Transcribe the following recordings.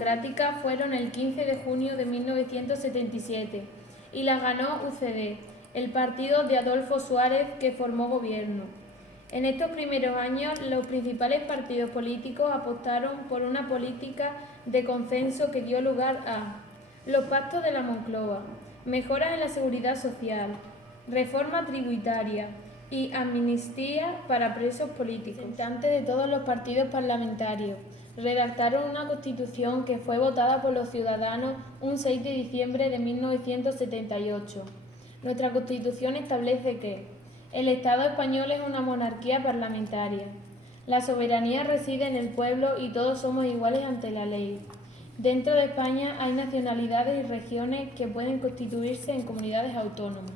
democráticas fueron el 15 de junio de 1977 y las ganó UCD, el partido de Adolfo Suárez que formó gobierno. En estos primeros años, los principales partidos políticos apostaron por una política de consenso que dio lugar a los pactos de la Moncloa, mejoras en la seguridad social, reforma tributaria y amnistía para presos políticos. Representantes de todos los partidos parlamentarios redactaron una constitución que fue votada por los ciudadanos un 6 de diciembre de 1978. Nuestra constitución establece que el Estado español es una monarquía parlamentaria. La soberanía reside en el pueblo y todos somos iguales ante la ley. Dentro de España hay nacionalidades y regiones que pueden constituirse en comunidades autónomas.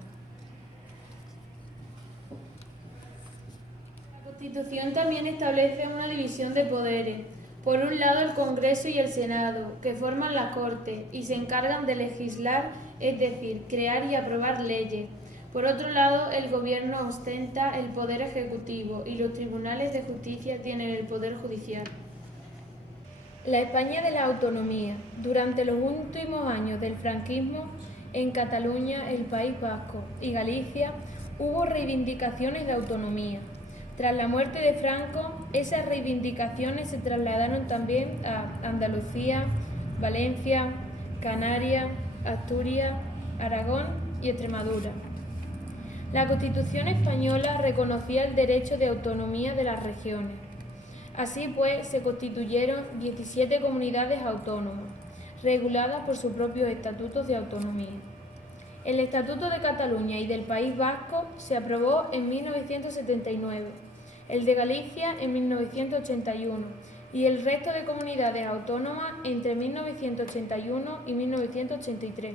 La Constitución también establece una división de poderes. Por un lado, el Congreso y el Senado, que forman la Corte y se encargan de legislar, es decir, crear y aprobar leyes. Por otro lado, el Gobierno ostenta el poder ejecutivo y los tribunales de justicia tienen el poder judicial. La España de la autonomía. Durante los últimos años del franquismo, en Cataluña, el País Vasco y Galicia hubo reivindicaciones de autonomía. Tras la muerte de Franco, esas reivindicaciones se trasladaron también a Andalucía, Valencia, Canarias, Asturias, Aragón y Extremadura. La Constitución española reconocía el derecho de autonomía de las regiones. Así pues, se constituyeron 17 comunidades autónomas, reguladas por sus propios estatutos de autonomía. El Estatuto de Cataluña y del País Vasco se aprobó en 1979, el de Galicia en 1981 y el resto de comunidades autónomas entre 1981 y 1983,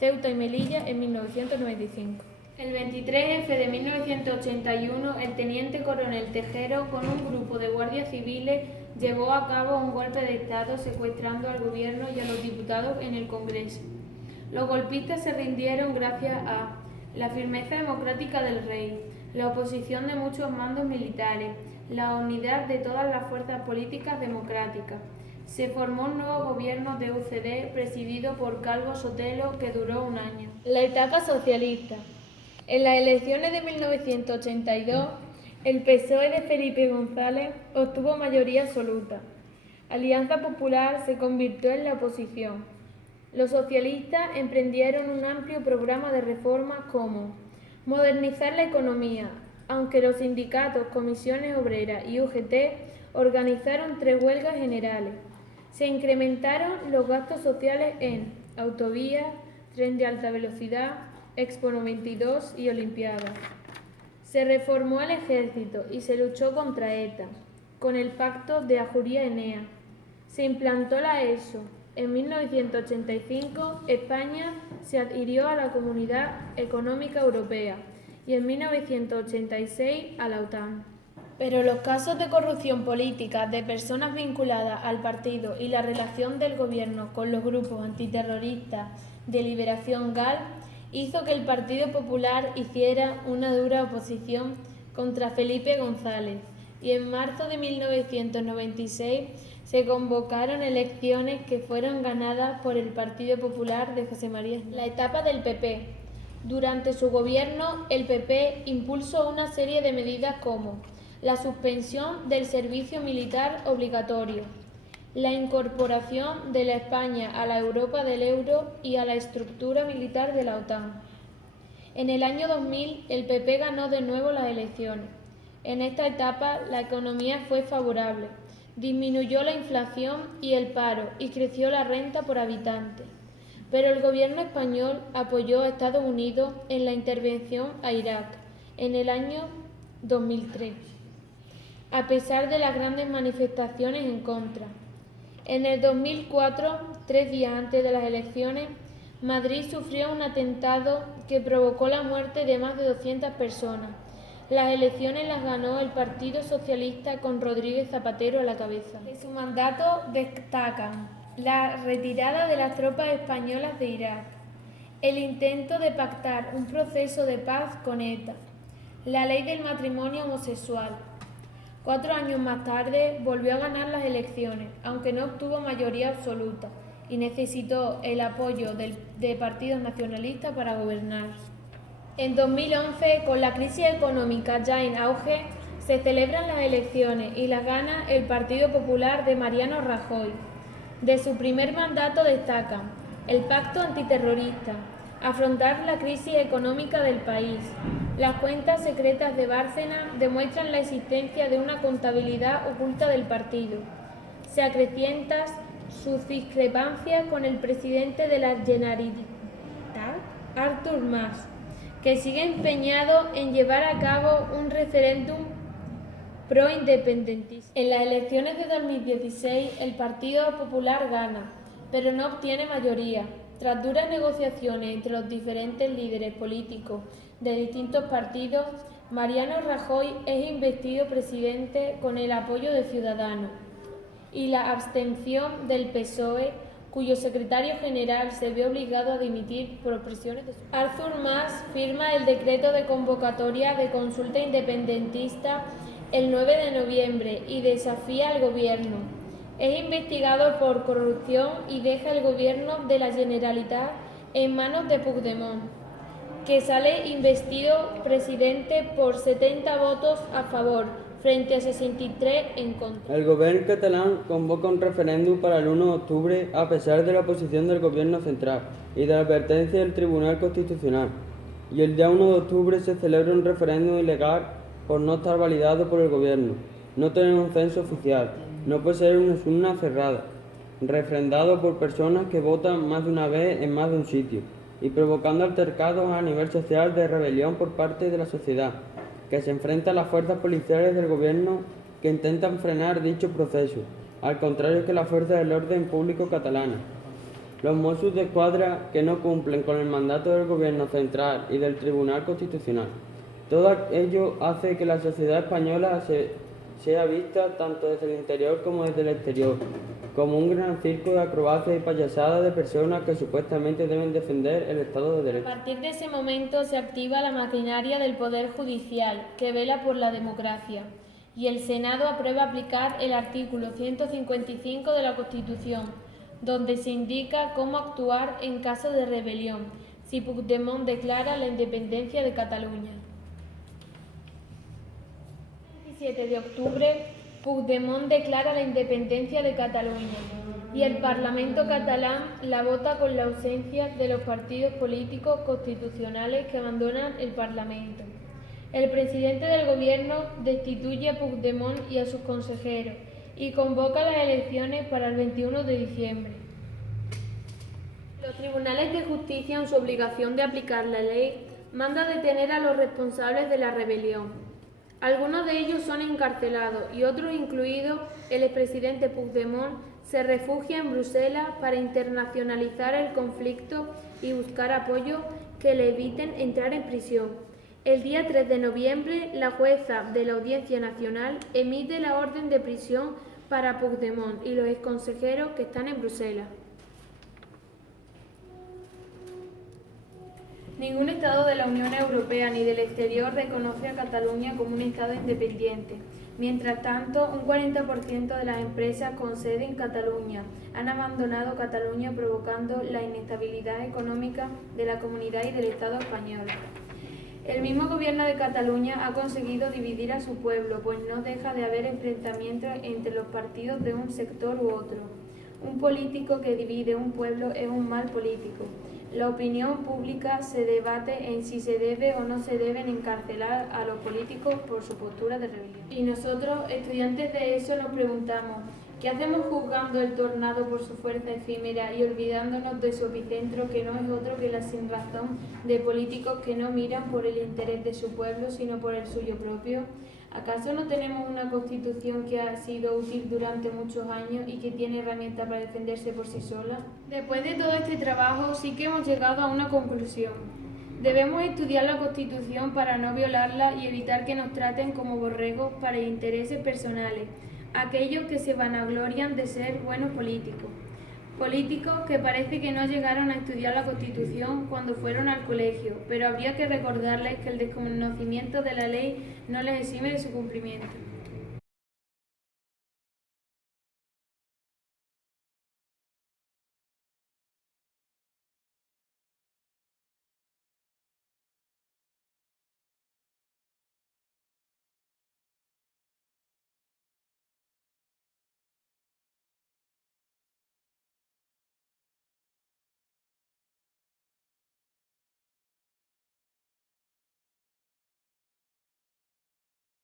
Ceuta y Melilla en 1995. El 23F de 1981, el teniente coronel Tejero, con un grupo de guardias civiles, llevó a cabo un golpe de Estado secuestrando al gobierno y a los diputados en el Congreso. Los golpistas se rindieron gracias a la firmeza democrática del rey, la oposición de muchos mandos militares, la unidad de todas las fuerzas políticas democráticas. Se formó un nuevo gobierno de UCD presidido por Calvo Sotelo que duró un año. La etapa socialista. En las elecciones de 1982, el PSOE de Felipe González obtuvo mayoría absoluta. Alianza Popular se convirtió en la oposición. Los socialistas emprendieron un amplio programa de reformas como modernizar la economía, aunque los sindicatos, comisiones obreras y UGT organizaron 3 huelgas generales. Se incrementaron los gastos sociales en autovías, tren de alta velocidad, Expo 92 y Olimpiadas. Se reformó el ejército y se luchó contra ETA, con el pacto de Ajuria-Enea. Se implantó la ESO. En 1985, España se adhirió a la Comunidad Económica Europea y en 1986 a la OTAN. Pero los casos de corrupción política de personas vinculadas al partido y la relación del gobierno con los grupos antiterroristas de Liberación GAL hizo que el Partido Popular hiciera una dura oposición contra Felipe González y en marzo de 1996 se convocaron elecciones que fueron ganadas por el Partido Popular de José María. La etapa del PP. Durante su gobierno, el PP impulsó una serie de medidas como la suspensión del servicio militar obligatorio, la incorporación de la España a la Europa del euro y a la estructura militar de la OTAN. En el año 2000, el PP ganó de nuevo las elecciones. En esta etapa, la economía fue favorable, disminuyó la inflación y el paro y creció la renta por habitante. Pero el gobierno español apoyó a Estados Unidos en la intervención a Irak en el año 2003, a pesar de las grandes manifestaciones en contra. En el 2004, 3 días antes de las elecciones, Madrid sufrió un atentado que provocó la muerte de más de 200 personas. Las elecciones las ganó el Partido Socialista con Rodríguez Zapatero a la cabeza. De su mandato destacan la retirada de las tropas españolas de Irak, el intento de pactar un proceso de paz con ETA, la ley del matrimonio homosexual, 4 años más tarde volvió a ganar las elecciones, aunque no obtuvo mayoría absoluta, y necesitó el apoyo de partidos nacionalistas para gobernar. En 2011, con la crisis económica ya en auge, se celebran las elecciones y las gana el Partido Popular de Mariano Rajoy. De su primer mandato destacan el pacto antiterrorista, afrontar la crisis económica del país. Las cuentas secretas de Bárcena demuestran la existencia de una contabilidad oculta del partido. Se acrecientan sus discrepancias con el presidente de la Generalitat, Artur Mas, que sigue empeñado en llevar a cabo un referéndum pro-independentista. En las elecciones de 2016, el Partido Popular gana, pero no obtiene mayoría. Tras duras negociaciones entre los diferentes líderes políticos de distintos partidos, Mariano Rajoy es investido presidente con el apoyo de Ciudadanos y la abstención del PSOE, cuyo secretario general se ve obligado a dimitir por presiones de su... Artur Mas firma el decreto de convocatoria de consulta independentista el 9 de noviembre y desafía al gobierno. Es investigado por corrupción y deja el gobierno de la Generalitat en manos de Puigdemont, que sale investido presidente por 70 votos a favor, frente a 63 en contra. El gobierno catalán convoca un referéndum para el 1 de octubre a pesar de la oposición del gobierno central y de la advertencia del Tribunal Constitucional. Y el día 1 de octubre se celebra un referéndum ilegal por no estar validado por el gobierno, no tener un censo oficial, no poseer una urna cerrada, refrendado por personas que votan más de una vez en más de un sitio y provocando altercados a nivel social de rebelión por parte de la sociedad, que se enfrenta a las fuerzas policiales del gobierno que intentan frenar dicho proceso, al contrario que las fuerzas del orden público catalanas. Los Mossos d'Esquadra que no cumplen con el mandato del gobierno central y del Tribunal Constitucional. Todo ello hace que la sociedad española sea vista tanto desde el interior como desde el exterior, como un gran circo de acrobacias y payasadas de personas que supuestamente deben defender el Estado de Derecho. A partir de ese momento se activa la maquinaria del Poder Judicial, que vela por la democracia, y el Senado aprueba aplicar el artículo 155 de la Constitución, donde se indica cómo actuar en caso de rebelión, si Puigdemont declara la independencia de Cataluña. El 17 de octubre, Puigdemont declara la independencia de Cataluña y el Parlamento catalán la vota con la ausencia de los partidos políticos constitucionales que abandonan el Parlamento. El presidente del gobierno destituye a Puigdemont y a sus consejeros y convoca las elecciones para el 21 de diciembre. Los tribunales de justicia, en su obligación de aplicar la ley, mandan detener a los responsables de la rebelión. Algunos de ellos son encarcelados y otros, incluido el expresidente Puigdemont, se refugia en Bruselas para internacionalizar el conflicto y buscar apoyo que le eviten entrar en prisión. El día 3 de noviembre, la jueza de la Audiencia Nacional emite la orden de prisión para Puigdemont y los exconsejeros que están en Bruselas. Ningún Estado de la Unión Europea ni del exterior reconoce a Cataluña como un Estado independiente. Mientras tanto, un 40% de las empresas con sede en Cataluña han abandonado Cataluña, provocando la inestabilidad económica de la comunidad y del Estado español. El mismo gobierno de Cataluña ha conseguido dividir a su pueblo, pues no deja de haber enfrentamientos entre los partidos de un sector u otro. Un político que divide un pueblo es un mal político. La opinión pública se debate en si se debe o no se deben encarcelar a los políticos por su postura de rebelión. Y nosotros, estudiantes de eso, nos preguntamos, ¿qué hacemos juzgando el tornado por su fuerza efímera y olvidándonos de su epicentro, que no es otro que la sinrazón de políticos que no miran por el interés de su pueblo, sino por el suyo propio? ¿Acaso no tenemos una Constitución que ha sido útil durante muchos años y que tiene herramientas para defenderse por sí sola? Después de todo este trabajo, sí que hemos llegado a una conclusión. Debemos estudiar la Constitución para no violarla y evitar que nos traten como borregos para intereses personales, aquellos que se vanaglorian de ser buenos políticos. Políticos que parece que no llegaron a estudiar la Constitución cuando fueron al colegio, pero habría que recordarles que el desconocimiento de la ley no les exime de su cumplimiento.